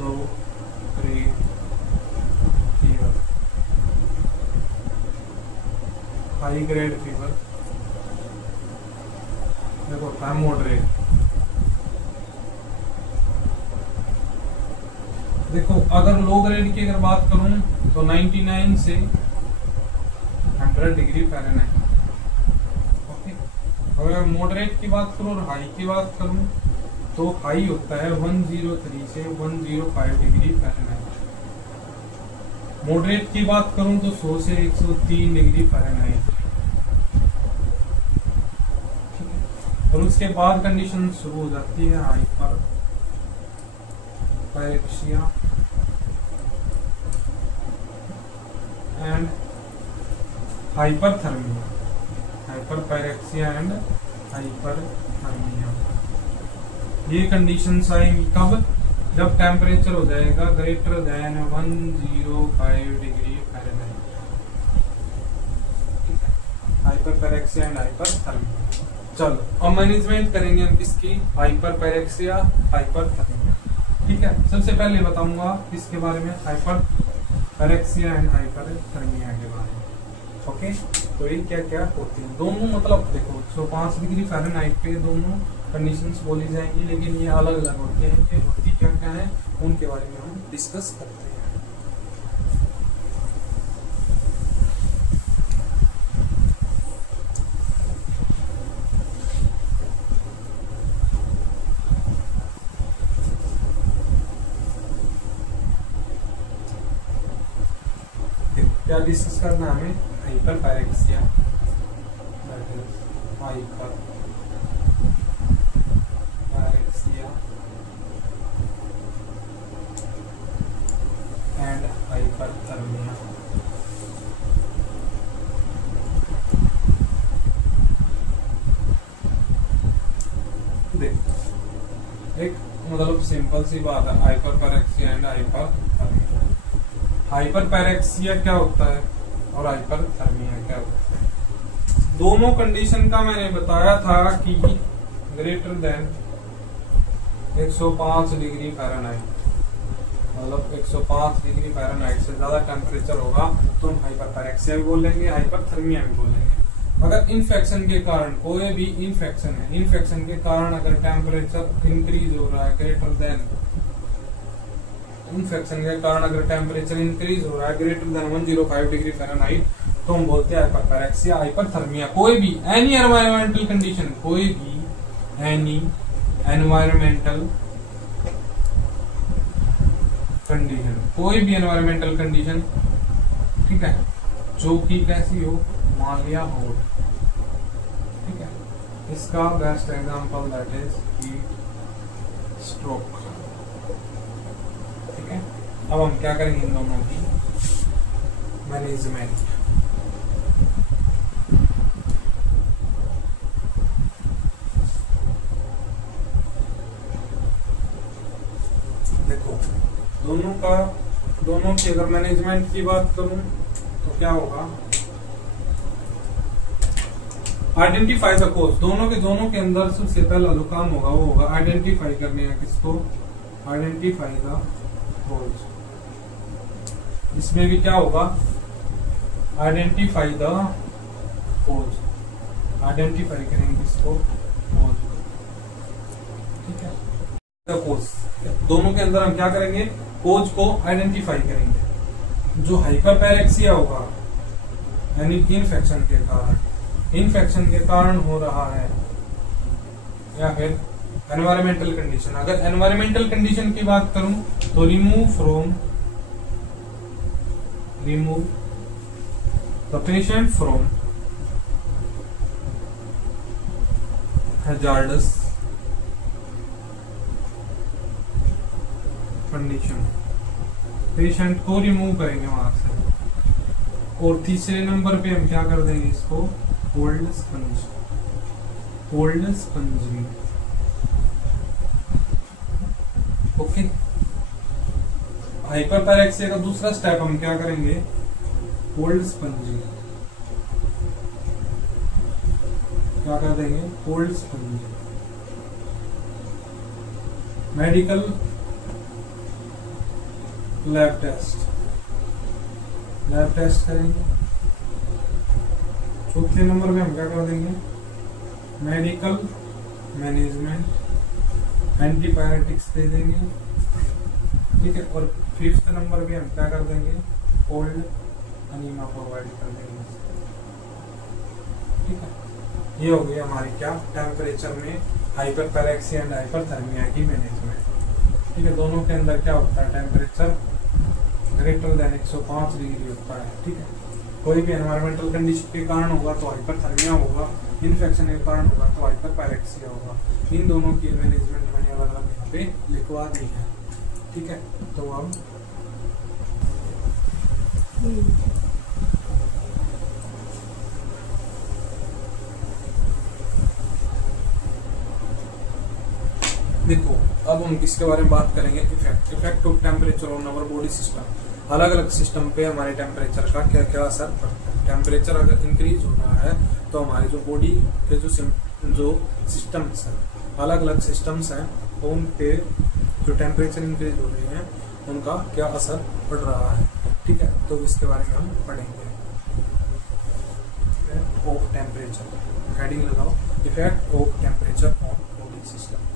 low grade fever, high grade fever देखो होता है मॉडरेट। देखो अगर लो ग्रेड की अगर बात करूं तो 99 से 100 डिग्री फ़ारेनहाइट। ओके, अगर मॉडरेट की बात करूं और हाई की बात करूं तो हाई होता है 103 से 105 डिग्री फ़ारेनहाइट। मॉडरेट की बात करूं तो 100 से 103 डिग्री फ़ारेनहाइट। और उसके बाद कंडीशन शुरू हो जाती है hyper pyrexia and hyperthermia, hyper pyrexia and hyperthermia. ये कंडीशंस आएंगी कब, जब टेम्परेचर हो जाएगा greater than 105 degree Fahrenheit. Hyper pyrexia and hyperthermia. चलो अब मैनेजमेंट करेंगे हम किसकी, हाइपर पायरेक्सिया, हाइपरथर्मिया। ठीक है, सबसे पहले बताऊंगा किसके बारे में, हाइपर पायरेक्सिया एंड हाइपरथर्मिया के बारे में। ओके, तो ये क्या क्या होती है, दोनों मतलब देखो 105 डिग्री फ़ारेनहाइट पे दोनों कंडीशंस बोली जाएंगी, लेकिन ये अलग अलग होती है। ये होती क्या क्या है उनके बारे में हम डिस्कस करते हैं। क्या डिस्कस करना है हमें, hyper pyrexia, hyper pyrexia and hyperthermia. देखो एक मतलब सिंपल सी बात है, hyper pyrexia and hyperthermia. Hyper pyrexia क्या होता है और हाइपरथर्मिया क्या होता है, दोनों कंडीशन का मैंने बताया था कि ग्रेटर देन 105 डिग्री फ़ारेनहाइट, मतलब 105 डिग्री फ़ारेनहाइट से ज्यादा टेम्परेचर होगा तो हम हाइपर पायरेक्सिया भी बोलेंगे, हाइपरथर्मिया भी बोलेंगे। अगर इन्फेक्शन के कारण, कोई भी इन्फेक्शन है, इन्फेक्शन के कारण अगर टेम्परेचर इंक्रीज हो रहा है ग्रेटर देन इन्फेक्शन के कारण अगर टेम्परेचर इंक्रीज हो रहा है ग्रेटर देन 105 डिग्री फ़ारेनहाइट तो हम बोलते हैं हाइपरपैरेक्सिया, हाइपरथर्मिया। कोई भी एनी एनवायरमेंटल कंडीशन, कोई भी एनी एनवायरमेंटल कंडीशन, कोई भी एनवायरमेंटल कंडीशन, ठीक है, जो कि कैसी हो, मान लिया हो, ठीक है। इसका best example that is heat stroke, ठीक है। अब हम क्या करेंगे इन दोनों की मैनेजमेंट। देखो दोनों की अगर मैनेजमेंट की बात करूं तो क्या होगा, आइडेंटिफाई द कोज। दोनों के अंदर सबसे पहला जो काम होगा वो होगा आइडेंटिफाई करने का, किसको, आइडेंटिफाई द कोज। इसमें भी क्या होगा, आइडेंटिफाई द कोज, आइडेंटिफाई करेंगे इसको कोज, ठीक है। द कोज, दोनों के अंदर हम क्या करेंगे, कोज को आइडेंटिफाई करेंगे। जो हाइपरपैरेक्सिया होगा यानी इन्फेक्शन के कारण हो रहा है, या फिर एनवायरमेंटल कंडीशन। अगर एनवायरमेंटल कंडीशन की बात करूं तो remove the patient from hazards condition, patient को रिमूव करेंगे वहां से। और तीसरे नंबर पे हम क्या कर देंगे इसको, कोल्ड स्पंजिंग, ओके। हाइपरपैरेक्सिया का दूसरा स्टेप हम क्या करेंगे, कोल्ड स्पंजिंग, क्या कर देंगे, cold sponging. Medical lab test करेंगे। चौथे नंबर में हम क्या कर देंगे, मेडिकल मैनेजमेंट, एंटीबायोटिक्स दे देंगे, ठीक है। और फिफ्थ नंबर पे हम क्या कर देंगे, कोल्ड अनीमा प्रोवाइड कर देंगे, ठीक है। ये हो गई हमारी क्या, टेम्परेचर में हाइपरपैरेक्सिया एंड हाइपरथर्मिया की मैनेजमेंट, ठीक है। दोनों के अंदर क्या होता है, टेम्परेचर ग्रेटर देन 105 डिग्री होता है, ठीक है। कोई भी एनवायरमेंटल कंडीशन के कारण होगा तो हाइपरथर्मिया होगा, इन्फेक्शन के कारण होगा तो हाइपरपैरेक्सिया होगा। इन दोनों की मैनेजमेंट मैंने अलग अलग यहाँ पे लिखवा दी है, ठीक है। तो अब देखो, अब हम किसके बारे में बात करेंगे, effect of temperature on our body system. अलग अलग सिस्टम पे हमारे टेम्परेचर का क्या क्या असर पड़ता है। टेम्परेचर अगर इंक्रीज हो रहा है तो हमारे जो बॉडी के जो सिस्टम्स हैं, अलग अलग सिस्टम्स हैं, उन पे जो टेम्परेचर इंक्रीज हो रहे हैं उनका क्या असर पड़ रहा है, ठीक है। तो इसके बारे में हम पढ़ेंगे। ऑफ टेम्परेचर, हेडिंग लगाओ, effect of temperature on body system.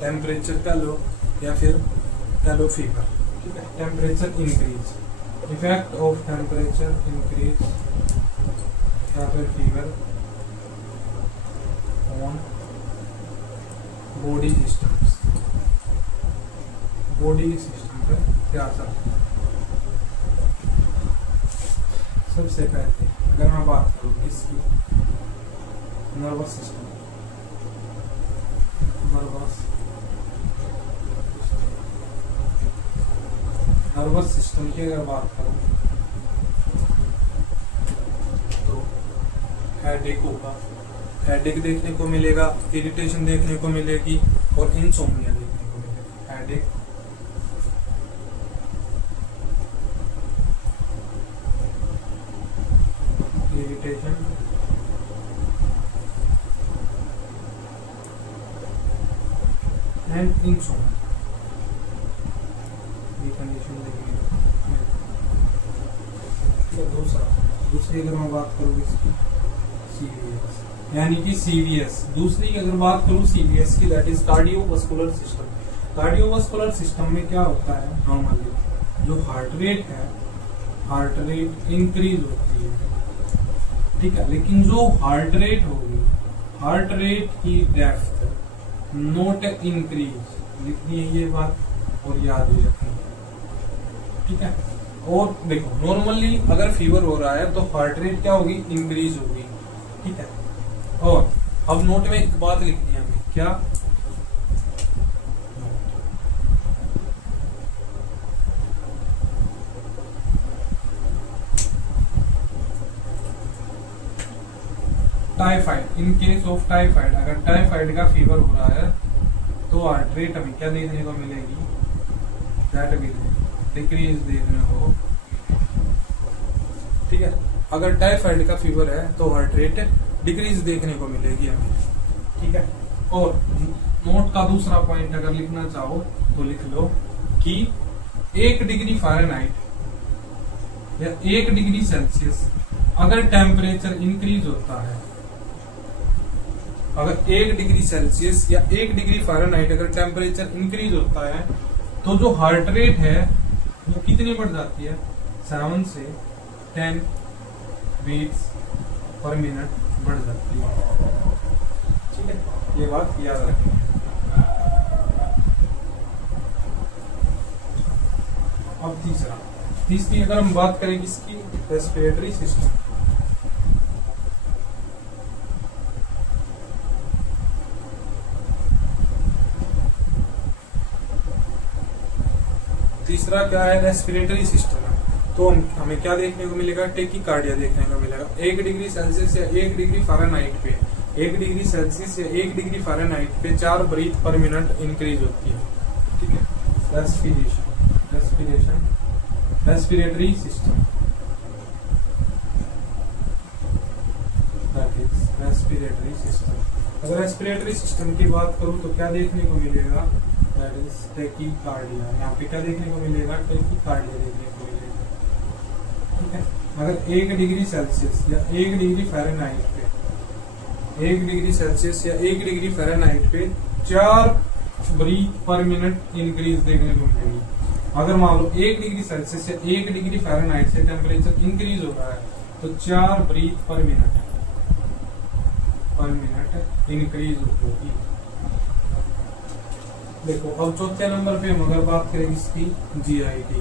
Temperature का लो या फिर कह लो फीवर, ठीक है। Temperature increase, effect of temperature increase या फिर fever on body systems, body system पर क्या असर। सबसे पहले अगर मैं बात करूँ किसकी, नर्वस सिस्टम, नर्वस सिस्टम की अगर बात करूं तो हेडेक होगा, हेडेक देखने को मिलेगा, इरिटेशन देखने को मिलेगी और इंसोम्निया देखने को मिलेगा। हेडेक, इरिटेशन, एंड इंसोम्निया, है दूसरी अगर मैं बात करूँ इसकी CVS, यानी कि CVS। दूसरी अगर बात करूँ CVS की, that is cardiovascular system. Cardiovascular system में क्या होता है, नॉर्मली जो हार्ट रेट है, हार्ट रेट इंक्रीज होती है, ठीक है, लेकिन जो हार्ट रेट होगी, हार्ट रेट की डेप्थ नॉट इंक्रीज, लिखनी है ये बात और याद भी रखनी है, ठीक है। और देखो नॉर्मली अगर फीवर हो रहा है तो हार्ट रेट क्या होगी, इंक्रीज होगी, ठीक है। और अब नोट में एक बात लिखनी है हमें, क्या, typhoid. In case of typhoid, अगर टाइफाइड का फीवर हो रहा है तो हार्ट रेट हमें क्या देखने को मिलेगी, दैट विल डिक्रीज देखने को, ठीक है। अगर टाइफाइड का फीवर है तो हार्ट रेट डिक्रीज देखने को मिलेगी हमें, ठीक है। और नोट का दूसरा पॉइंट अगर लिखना चाहो तो लिख लो कि 1 डिग्री फ़ारेनहाइट या 1 डिग्री सेल्सियस अगर टेम्परेचर इंक्रीज होता है, अगर 1 डिग्री सेल्सियस या 1 डिग्री फ़ारेनहाइट अगर टेम्परेचर इंक्रीज होता है तो जो हार्ट रेट है वो कितनी बढ़ जाती है, 7 से 10 बीट्स पर मिनट बढ़ जाती है, ठीक है। ये बात याद रखें। अब तीसरी अगर हम बात करें इसकी, रेस्पिरेटरी सिस्टम। तीसरा क्या है, रेस्पिरेटरी सिस्टम है। तो हमें क्या देखने को मिलेगा, टेकीकार्डिया देखने को मिलेगा। 1 डिग्री सेल्सियस या 1 डिग्री फ़ारेनहाइट पे, 1 डिग्री सेल्सियस या 1 डिग्री फ़ारेनहाइट पे 4 ब्रीथ पर मिनट इंक्रीज होती है, ठीक है। Respiratory system, that is respiratory system. अगर रेस्पिरेटरी सिस्टम की बात करूं तो क्या देखने को मिलेगा, दैट इज टेकीकार्डिया। यहाँ पे क्या देखने को मिलेगा, टेकीकार्डिया देखने को मिलेगा, ठीक है। अगर 1 डिग्री सेल्सियस या 1 डिग्री फ़ारेनहाइट पे, 1 डिग्री सेल्सियस या 1 डिग्री फ़ारेनहाइट पे 4 ब्रीथ पर मिनट इंक्रीज देखने को मिलेगी। अगर मान लो 1 डिग्री सेल्सियस या 1 डिग्री फ़ारेनहाइट से टेम्परेचर इंक्रीज हो रहा है तो 4 ब्रीथ पर मिनट इंक्रीज होगी। देखो अब चौथे नंबर पे हम अगर बात करें इसकी, GIT।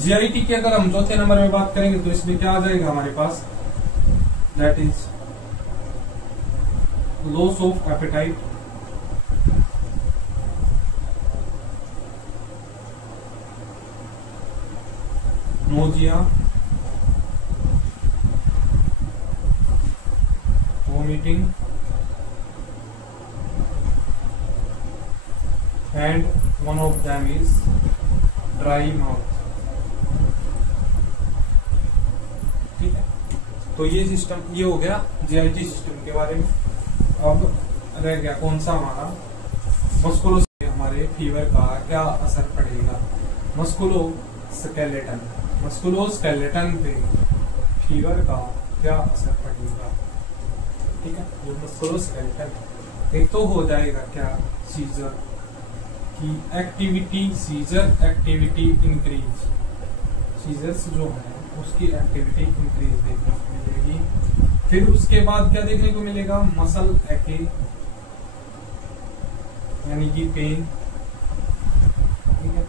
GIT की अगर हम चौथे नंबर में बात करेंगे तो इसमें क्या आ जाएगा हमारे पास, that is loss of appetite, nausea, vomiting and one of them is dry mouth, ठीक है। तो ये सिस्टम, ये हो गया GIT सिस्टम के बारे में। अब रह गया कौन सा हमारा, मस्कुलो, हमारे फीवर का क्या असर पड़ेगा, मस्कुलोस्केलेटन पे फीवर का क्या असर पड़ेगा, ठीक है। जो मस्कुलोस्केलेटन, एक तो हो जाएगा क्या, सीजर की activity, seizure activity increase, seizures जो है उसकी एक्टिविटी इंक्रीज देखने को मिलेगी। फिर उसके बाद क्या देखने को मिलेगा, मसल एके यानी कि पेन, ठीक है।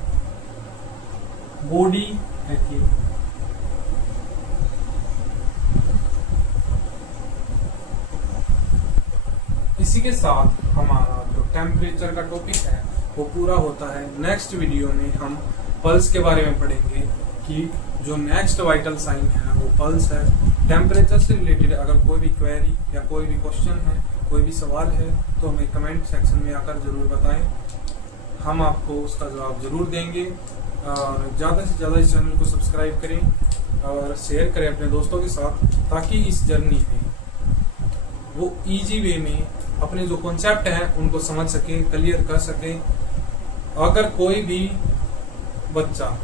बॉडी एके, इसी के साथ हमारा जो टेम्परेचर का टॉपिक है वो पूरा होता है। नेक्स्ट वीडियो में हम पल्स के बारे में पढ़ेंगे कि जो नेक्स्ट वाइटल साइन है वो पल्स है। टेम्परेचर से रिलेटेड अगर कोई भी क्वेरी या कोई भी क्वेश्चन है, कोई भी सवाल है तो हमें कमेंट सेक्शन में आकर जरूर बताएं, हम आपको उसका जवाब जरूर देंगे। और ज़्यादा से ज़्यादा इस चैनल को सब्सक्राइब करें और शेयर करें अपने दोस्तों के साथ, ताकि इस जर्नी में वो इजी वे में अपने जो कॉन्सेप्ट हैं उनको समझ सकें, क्लियर कर सकें। अगर कोई भी बच्चा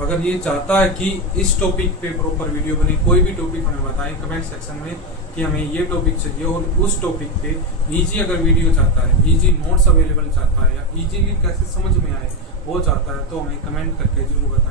अगर ये चाहता है कि इस टॉपिक पे प्रॉपर वीडियो बने, कोई भी टॉपिक हमें बताएं कमेंट सेक्शन में कि हमें ये टॉपिक चाहिए, और उस टॉपिक पे इजी अगर वीडियो चाहता है, इजी नोट्स अवेलेबल चाहता है, या इजीली कैसे समझ में आए वो चाहता है, तो हमें कमेंट करके जरूर बताएं।